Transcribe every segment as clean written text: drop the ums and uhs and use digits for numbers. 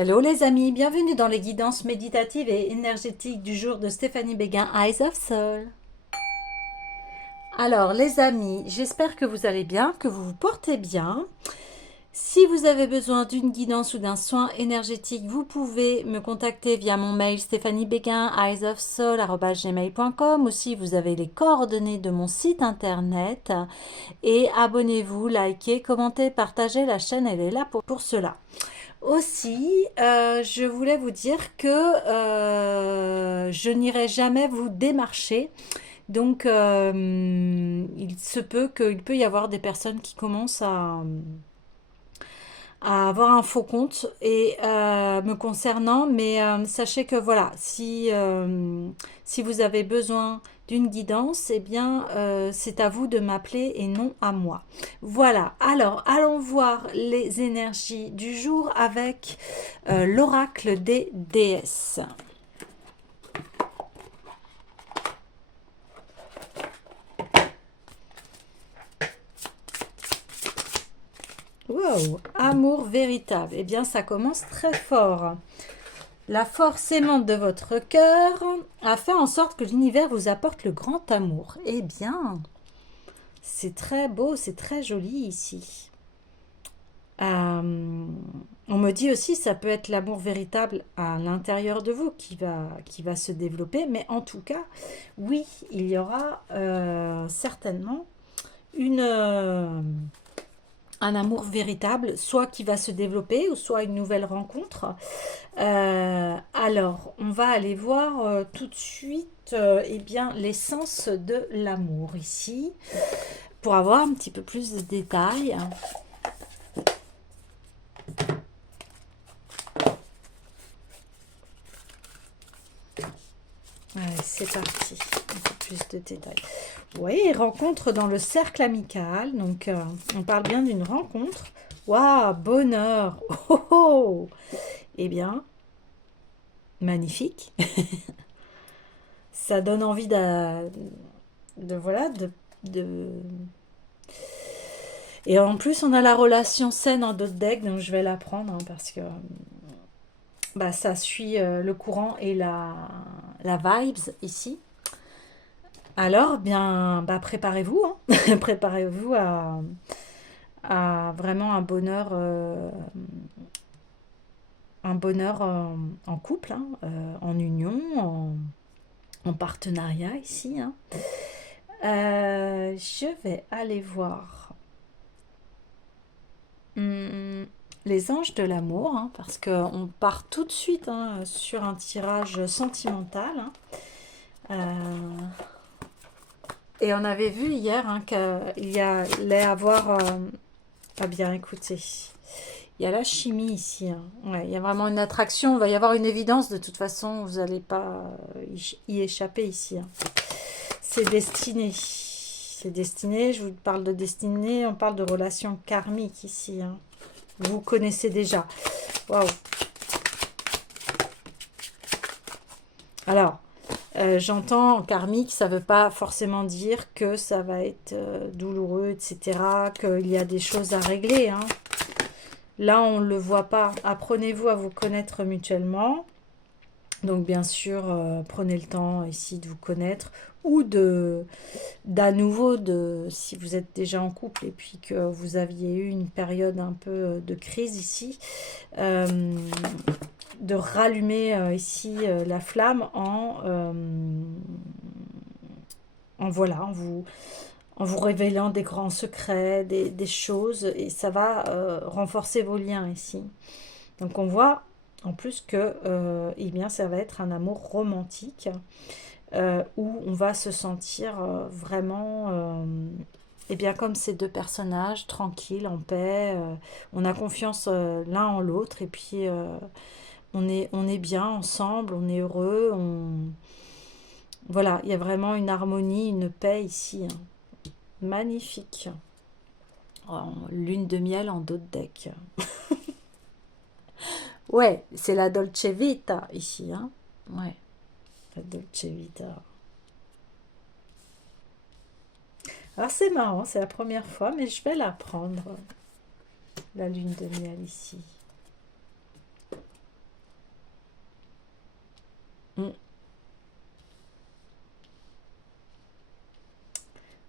Hello les amis, bienvenue dans les guidances méditatives et énergétiques du jour de Stéphanie Béguin, Eyes of Soul. Alors les amis, j'espère que vous allez bien, que vous vous portez bien. Si vous avez besoin d'une guidance ou d'un soin énergétique, vous pouvez me contacter via mon mail stéphaniebéguin, eyesofsoul@gmail.com, ou si vous avez les coordonnées de mon site internet. Et abonnez-vous, likez, commentez, partagez, la chaîne elle est là pour cela. Aussi, je voulais vous dire que je n'irai jamais vous démarcher. Donc, il se peut qu'il peut y avoir des personnes qui commencent à avoir un faux compte et me concernant, mais sachez que voilà, si vous avez besoin d'une guidance, eh bien c'est à vous de m'appeler et non à moi. Voilà, alors allons voir les énergies du jour avec l'oracle des déesses. Wow, amour véritable. Eh bien, ça commence très fort. La force aimante de votre cœur a fait en sorte que l'univers vous apporte le grand amour. Eh bien, c'est très beau, c'est très joli ici. Euh, on me dit aussi ça peut être l'amour véritable à l'intérieur de vous qui va se développer, mais en tout cas, oui, il y aura certainement une, un amour véritable, soit qui va se développer, ou soit une nouvelle rencontre. Alors, on va aller voir tout de suite eh bien, l'essence de l'amour ici, pour avoir un petit peu plus de détails. Allez, c'est parti, un peu plus de détails. Oui, rencontre dans le cercle amical, donc on parle bien d'une rencontre. Waouh, bonheur. Oh, oh, oh. Eh bien, magnifique. Ça donne envie voilà, de... Et en plus, on a la relation saine en d'autres decks, donc je vais la prendre hein, parce que bah, ça suit le courant et la vibes ici. Alors, bien, bah, préparez-vous, hein. Préparez-vous à vraiment un bonheur en couple, hein, en union, en partenariat ici. Hein. Je vais aller voir les anges de l'amour, hein, parce qu'on part tout de suite hein, sur un tirage sentimental. Hein. Et on avait vu hier hein, qu'il y allait avoir... ah bien, écoutez, il y a la chimie ici. Hein. Ouais, il y a vraiment une attraction, il va y avoir une évidence. De toute façon, vous n'allez pas y échapper ici. Hein. C'est destiné. C'est destiné, je vous parle de destinée, on parle de relations karmiques ici. Hein. Vous connaissez déjà. Waouh. Alors, j'entends karmique, ça ne veut pas forcément dire que ça va être douloureux, etc., qu'il y a des choses à régler. Hein. Là, on ne le voit pas. Apprenez-vous à vous connaître mutuellement. Donc, bien sûr, prenez le temps ici de vous connaître ou d'à nouveau, si vous êtes déjà en couple et puis que vous aviez eu une période un peu de crise ici, de rallumer ici la flamme voilà, en vous révélant des grands secrets, des choses, et ça va renforcer vos liens ici. Donc on voit en plus que eh bien, ça va être un amour romantique où on va se sentir vraiment eh bien, comme ces deux personnages, tranquilles, en paix. On a confiance l'un en l'autre et puis on est bien ensemble, on est heureux. Voilà, il y a vraiment une harmonie, une paix ici. Hein. Magnifique. Lune de miel en dos de deck. Ouais, c'est la Dolce Vita ici. Hein. Ouais, la Dolce Vita. Alors c'est marrant, c'est la première fois, mais je vais la prendre, la lune de miel ici. Mm.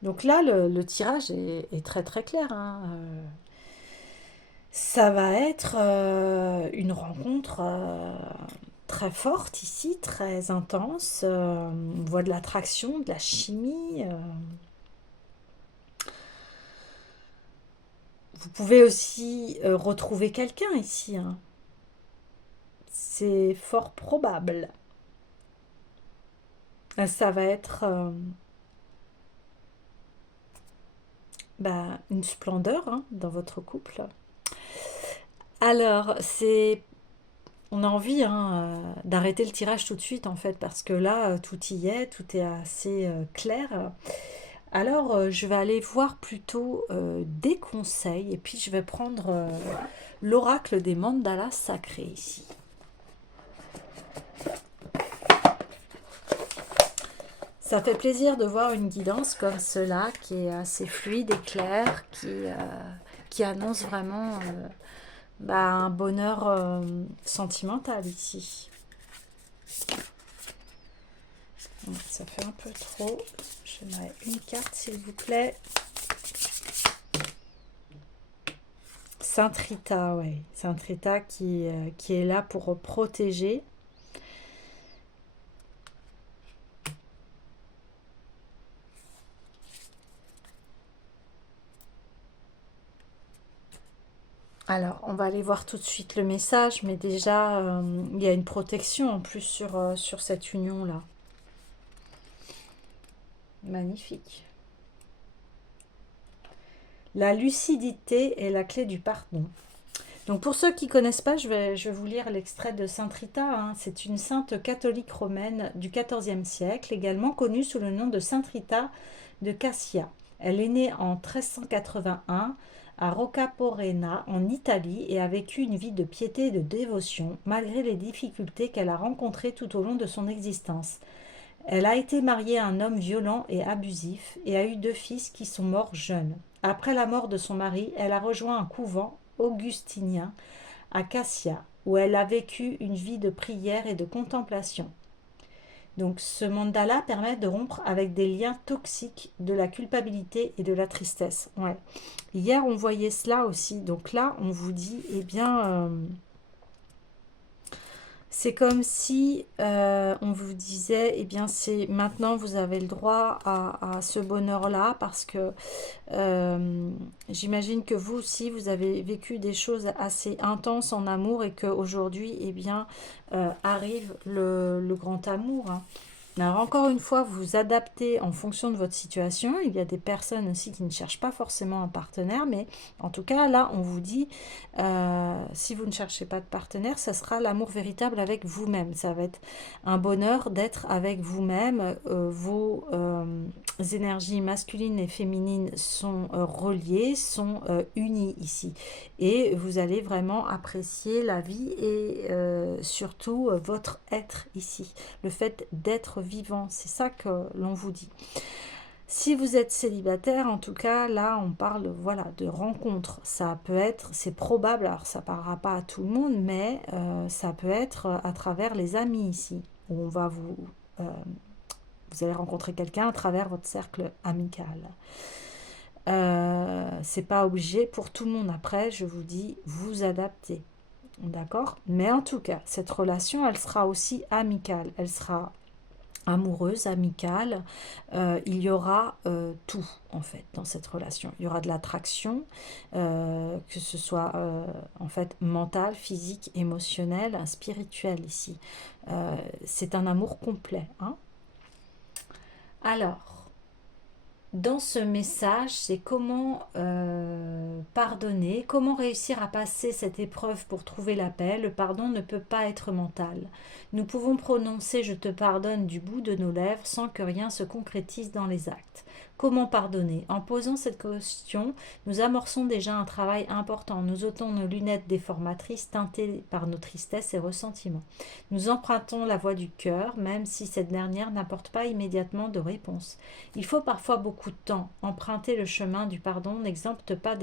Donc là, le tirage est très très clair, hein. Ça va être une rencontre très forte ici, très intense. On voit de l'attraction, de la chimie. Vous pouvez aussi retrouver quelqu'un ici, hein. C'est fort probable. Ça va être bah, une splendeur, hein, dans votre couple. Alors, on a envie, hein, d'arrêter le tirage tout de suite, en fait, parce que là, tout y est, tout est assez clair. Alors, je vais aller voir plutôt des conseils, et puis je vais prendre l'oracle des mandalas sacrés ici. Ça fait plaisir de voir une guidance comme cela, qui est assez fluide et claire, qui annonce vraiment bah, un bonheur sentimental ici. Donc, ça fait un peu trop. J'aimerais une carte, s'il vous plaît. Saint Rita, ouais. Saint Rita qui est là pour protéger. Alors, on va aller voir tout de suite le message, mais déjà, il y a une protection en plus sur cette union-là. Magnifique. La lucidité est la clé du pardon. Donc pour ceux qui ne connaissent pas, je vais vous lire l'extrait de Sainte Rita, hein. C'est une sainte catholique romaine du XIVe siècle, également connue sous le nom de Sainte Rita de Cassia. Elle est née en 1381 à Roccaporena, en Italie, et a vécu une vie de piété et de dévotion, malgré les difficultés qu'elle a rencontrées tout au long de son existence. Elle a été mariée à un homme violent et abusif et a eu 2 fils qui sont morts jeunes. Après la mort de son mari, elle a rejoint un couvent augustinien à Cassia, où elle a vécu une vie de prière et de contemplation. Donc ce mandala permet de rompre avec des liens toxiques de la culpabilité et de la tristesse. Ouais. Hier, on voyait cela aussi. Donc là, on vous dit, eh bien, c'est comme si on vous disait, eh bien, c'est maintenant vous avez le droit à ce bonheur-là parce que j'imagine que vous aussi, vous avez vécu des choses assez intenses en amour et qu'aujourd'hui, eh bien, arrive le grand amour, hein. Alors encore une fois, vous vous adaptez en fonction de votre situation. Il y a des personnes aussi qui ne cherchent pas forcément un partenaire, mais en tout cas, là, on vous dit, si vous ne cherchez pas de partenaire, ça sera l'amour véritable avec vous-même. Ça va être un bonheur d'être avec vous-même. Vos énergies masculines et féminines sont reliées, sont unies ici. Et vous allez vraiment apprécier la vie et surtout votre être ici. Le fait d'être vivant, c'est ça que l'on vous dit. Si vous êtes célibataire, en tout cas, là, on parle voilà, de rencontres. Ça peut être, c'est probable, alors ça ne parlera pas à tout le monde, mais ça peut être à travers les amis ici, où on va vous allez rencontrer quelqu'un à travers votre cercle amical. C'est pas obligé pour tout le monde. Après, je vous dis, vous adaptez. D'accord? Mais en tout cas, cette relation, elle sera aussi amicale. Elle sera amoureuse, amicale. Il y aura tout, en fait, dans cette relation. Il y aura de l'attraction, que ce soit, en fait, mental, physique, émotionnel, spirituel ici. C'est un amour complet, hein? Alors, dans ce message, c'est comment pardonner, comment réussir à passer cette épreuve pour trouver la paix. Le pardon ne peut pas être mental. Nous pouvons prononcer "je te pardonne" du bout de nos lèvres sans que rien se concrétise dans les actes. Comment pardonner? En posant cette question, nous amorçons déjà un travail important. Nous ôtons nos lunettes déformatrices teintées par nos tristesses et ressentiments. Nous empruntons la voie du cœur, même si cette dernière n'apporte pas immédiatement de réponse. Il faut parfois beaucoup de temps. Emprunter le chemin du pardon n'exempte pas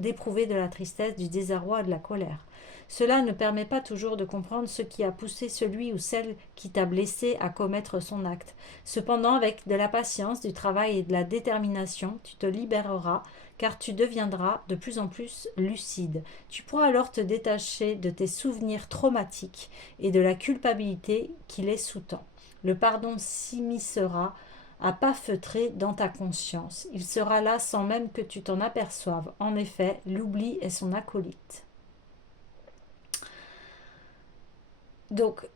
d'éprouver de la tristesse, du désarroi, de la colère. Cela ne permet pas toujours de comprendre ce qui a poussé celui ou celle qui t'a blessé à commettre son acte. Cependant, avec de la patience, du travail et de la détermination, tu te libéreras, car tu deviendras de plus en plus lucide. Tu pourras alors te détacher de tes souvenirs traumatiques et de la culpabilité qui les sous-tend. Le pardon s'immiscera à pas feutré dans ta conscience. Il sera là sans même que tu t'en aperçoives. En effet, l'oubli est son acolyte. Donc,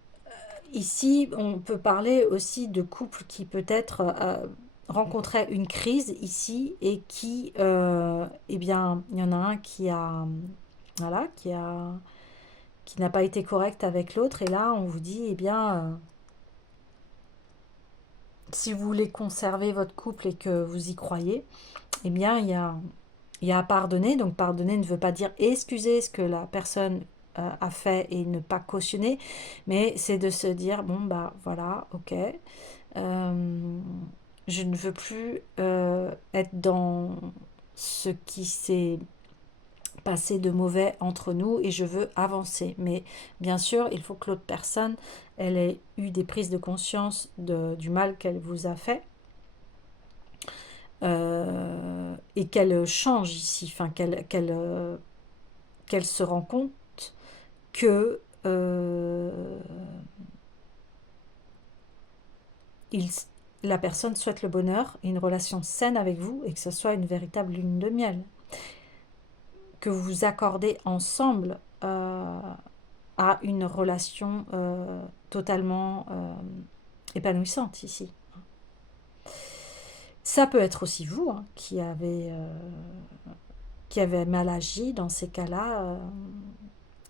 ici, on peut parler aussi de couples qui peut-être rencontraient une crise ici et qui, eh bien, il y en a un qui a, voilà, qui n'a pas été correct avec l'autre et là, on vous dit, eh bien, si vous voulez conserver votre couple et que vous y croyez, eh bien, il y a à pardonner. Donc, pardonner ne veut pas dire excuser ce que la personne a fait et ne pas cautionner, mais c'est de se dire, bon, bah voilà, ok, je ne veux plus être dans ce qui s'est passé de mauvais entre nous et je veux avancer. Mais bien sûr, il faut que l'autre personne, elle ait eu des prises de conscience du mal qu'elle vous a fait et qu'elle change ici, enfin qu'elle se rend compte que il, la personne souhaite le bonheur et une relation saine avec vous et que ce soit une véritable lune de miel. Que vous vous accordez ensemble à une relation totalement épanouissante ici. Ça peut être aussi vous hein, qui avez mal agi dans ces cas-là.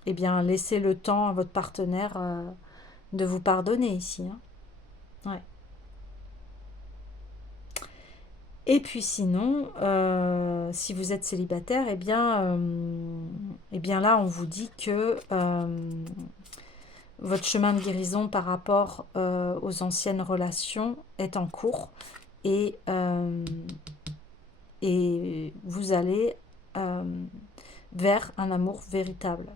Eh bien, laissez le temps à votre partenaire de vous pardonner ici. Hein. Ouais. Et puis sinon, si vous êtes célibataire, eh bien là, on vous dit que votre chemin de guérison par rapport aux anciennes relations est en cours et vous allez vers un amour véritable.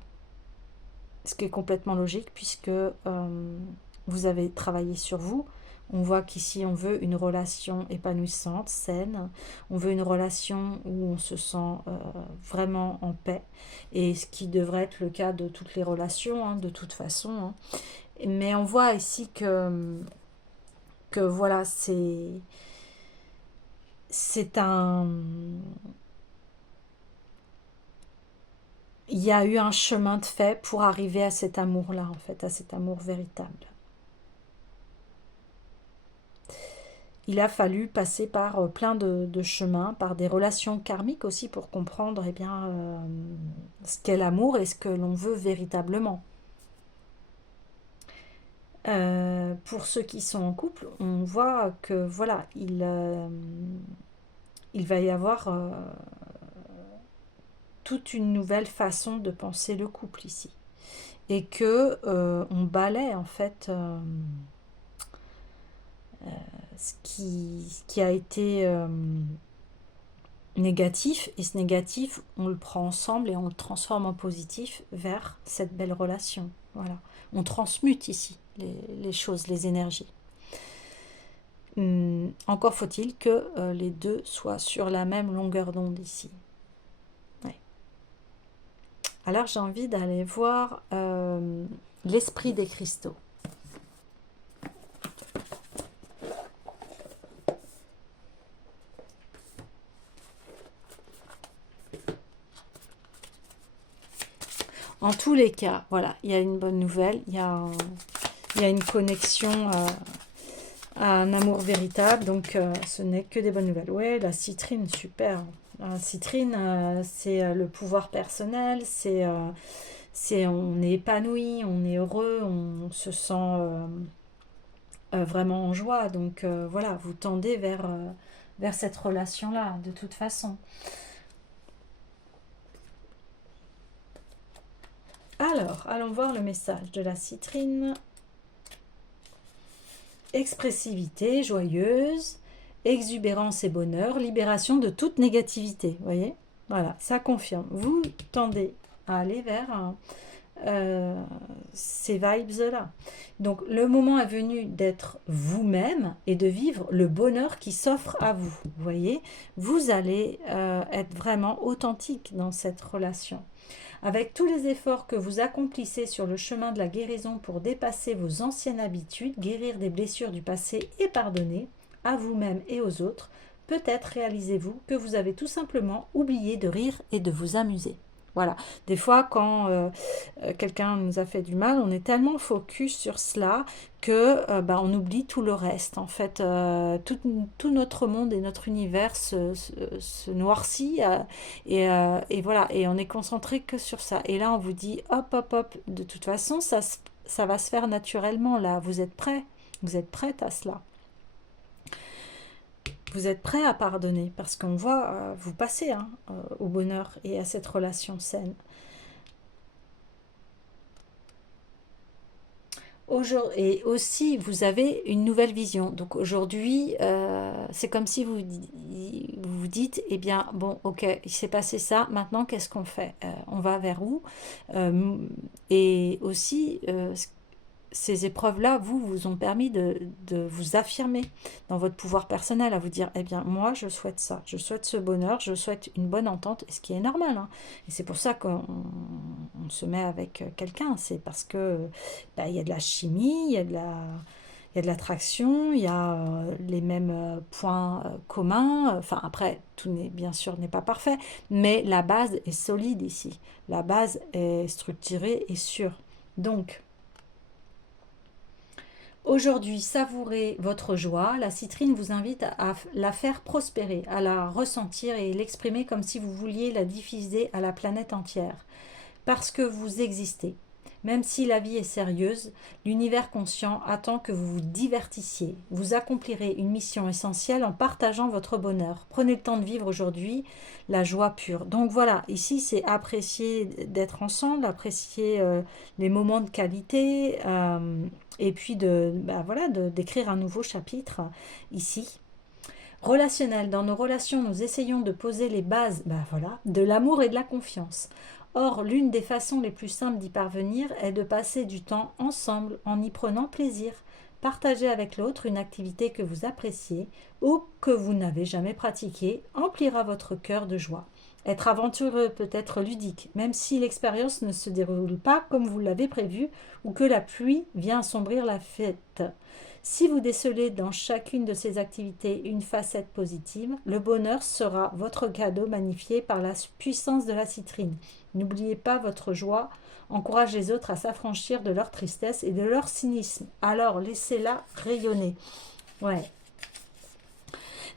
Ce qui est complètement logique puisque vous avez travaillé sur vous. On voit qu'ici, on veut une relation épanouissante, saine. On veut une relation où on se sent vraiment en paix. Et ce qui devrait être le cas de toutes les relations, hein, de toute façon. Hein. Mais on voit ici que voilà, c'est un... Il y a eu un chemin de fait pour arriver à cet amour-là, en fait, à cet amour véritable. Il a fallu passer par plein de chemins, par des relations karmiques aussi pour comprendre eh bien, ce qu'est l'amour et ce que l'on veut véritablement. Pour ceux qui sont en couple, on voit que voilà, il va y avoir toute une nouvelle façon de penser le couple ici. Et que on balaie en fait ce qui a été négatif, et ce négatif, on le prend ensemble et on le transforme en positif vers cette belle relation. Voilà. On transmute ici les choses, les énergies. Encore faut-il que les deux soient sur la même longueur d'onde ici. Ouais. Alors j'ai envie d'aller voir l'esprit des cristaux. En tous les cas, voilà, il y a une bonne nouvelle, il y a une connexion à un amour véritable, donc ce n'est que des bonnes nouvelles. Ouais, la citrine, super. La citrine, c'est le pouvoir personnel, on est épanoui, on est heureux, on se sent vraiment en joie. Donc voilà, vous tendez vers cette relation-là, de toute façon. Alors, allons voir le message de la citrine. Expressivité, joyeuse, exubérance et bonheur, libération de toute négativité, vous voyez ? Voilà, ça confirme. Vous tendez à aller vers ces vibes-là. Donc, le moment est venu d'être vous-même et de vivre le bonheur qui s'offre à vous. Vous voyez, vous allez être vraiment authentique dans cette relation. Avec tous les efforts que vous accomplissez sur le chemin de la guérison pour dépasser vos anciennes habitudes, guérir des blessures du passé et pardonner, à vous-même et aux autres, peut-être réalisez-vous que vous avez tout simplement oublié de rire et de vous amuser. Voilà. Des fois, quand quelqu'un nous a fait du mal, on est tellement focus sur cela que on oublie tout le reste. En fait, tout notre monde et notre univers se noircit et voilà. Et on est concentré que sur ça. Et là, on vous dit, hop, hop, hop. De toute façon, ça va se faire naturellement là. Vous êtes prêts? Vous êtes prête à cela? Vous êtes prêt à pardonner parce qu'on voit vous passer au bonheur et à cette relation saine. Et aussi, vous avez une nouvelle vision. Donc aujourd'hui, c'est comme si vous vous dites, eh bien, bon, ok, il s'est passé ça, maintenant, qu'est-ce qu'on fait? On va vers où? Et aussi, ces épreuves-là, vous ont permis de vous affirmer dans votre pouvoir personnel, à vous dire, eh bien, moi, je souhaite ça, je souhaite ce bonheur, je souhaite une bonne entente, et ce qui est normal, hein. Et c'est pour ça qu'on se met avec quelqu'un, c'est parce que il y a de la chimie, il y a de l'attraction, il y a les mêmes points communs. Enfin, après, tout n'est bien sûr n'est pas parfait, mais la base est solide ici. La base est structurée et sûre. Donc, aujourd'hui, savourez votre joie. La citrine vous invite à la faire prospérer, à la ressentir et l'exprimer comme si vous vouliez la diffuser à la planète entière. Parce que vous existez. Même si la vie est sérieuse, l'univers conscient attend que vous vous divertissiez. Vous accomplirez une mission essentielle en partageant votre bonheur. Prenez le temps de vivre aujourd'hui la joie pure. Donc voilà, ici c'est apprécier d'être ensemble, apprécier les moments de qualité et puis d'écrire un nouveau chapitre ici. Relationnel, dans nos relations, nous essayons de poser les bases de l'amour et de la confiance. Or, l'une des façons les plus simples d'y parvenir est de passer du temps ensemble en y prenant plaisir. Partager avec l'autre une activité que vous appréciez ou que vous n'avez jamais pratiquée emplira votre cœur de joie. Être aventureux peut être ludique, même si l'expérience ne se déroule pas comme vous l'avez prévu ou que la pluie vient assombrir la fête. Si vous décelez dans chacune de ces activités une facette positive, le bonheur sera votre cadeau magnifié par la puissance de la citrine. N'oubliez pas votre joie, encourage les autres à s'affranchir de leur tristesse et de leur cynisme. Alors laissez-la rayonner. Ouais.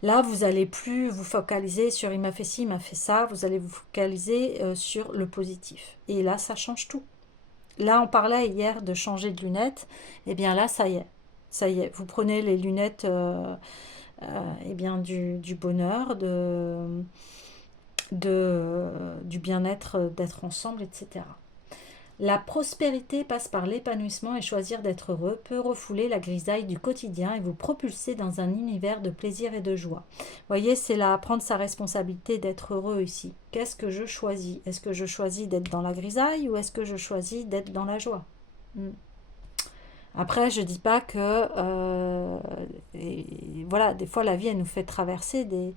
Là, vous n'allez plus vous focaliser sur il m'a fait ci, il m'a fait ça. Vous allez vous focaliser sur le positif. Et là, ça change tout. Là, on parlait hier de changer de lunettes. Eh bien là, ça y est. Ça y est, vous prenez les lunettes du bonheur, du bien-être, d'être ensemble, etc. La prospérité passe par l'épanouissement et choisir d'être heureux peut refouler la grisaille du quotidien et vous propulser dans un univers de plaisir et de joie. Vous voyez, c'est là prendre sa responsabilité d'être heureux ici. Qu'est-ce que je choisis? Est-ce que je choisis d'être dans la grisaille ou est-ce que je choisis d'être dans la joie? Après, je dis pas que voilà, des fois la vie elle nous fait traverser des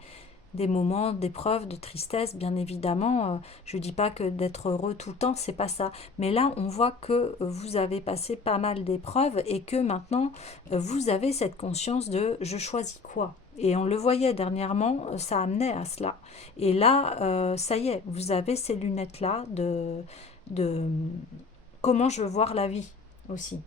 moments d'épreuve, de tristesse, bien évidemment. Je dis pas que d'être heureux tout le temps, c'est pas ça. Mais là, on voit que vous avez passé pas mal d'épreuves et que maintenant vous avez cette conscience de je choisis quoi. Et on le voyait dernièrement, ça amenait à cela. Et là, ça y est, vous avez ces lunettes-là de comment je veux voir la vie aussi.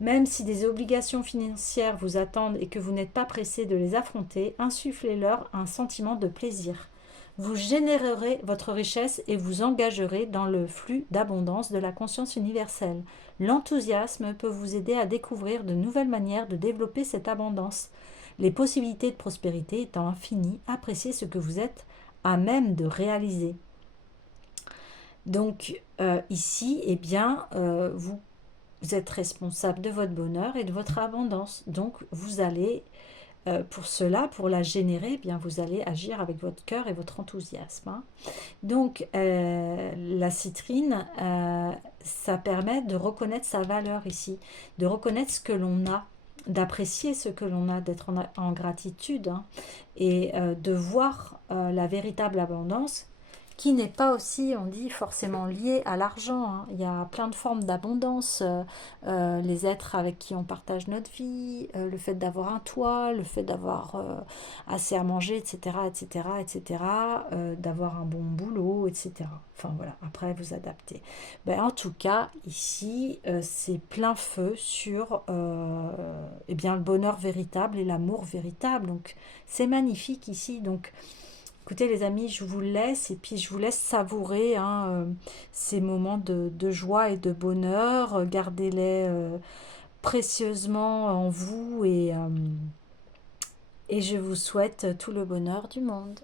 Même si des obligations financières vous attendent et que vous n'êtes pas pressé de les affronter, insufflez-leur un sentiment de plaisir. Vous générerez votre richesse et vous engagerez dans le flux d'abondance de la conscience universelle. L'enthousiasme peut vous aider à découvrir de nouvelles manières de développer cette abondance. Les possibilités de prospérité étant infinies, appréciez ce que vous êtes à même de réaliser. Donc ici, eh bien, vous êtes responsable de votre bonheur et de votre abondance. Donc, vous allez pour cela, pour la générer, eh bien vous allez agir avec votre cœur et votre enthousiasme, hein. Donc la citrine, ça permet de reconnaître sa valeur ici, de reconnaître ce que l'on a, d'apprécier ce que l'on a, d'être en gratitude, hein, et de voir la véritable abondance qui n'est pas aussi, on dit, forcément liée à l'argent, hein. Il y a plein de formes d'abondance, les êtres avec qui on partage notre vie, le fait d'avoir un toit, le fait d'avoir assez à manger, etc., etc., etc., d'avoir un bon boulot, etc. Enfin voilà, après vous adaptez. Ben, en tout cas, ici, c'est plein feu sur eh bien, le bonheur véritable et l'amour véritable. Donc c'est magnifique ici. Donc écoutez les amis, je vous laisse et puis je vous laisse savourer, hein, ces moments de joie et de bonheur. Gardez-les précieusement en vous et je vous souhaite tout le bonheur du monde.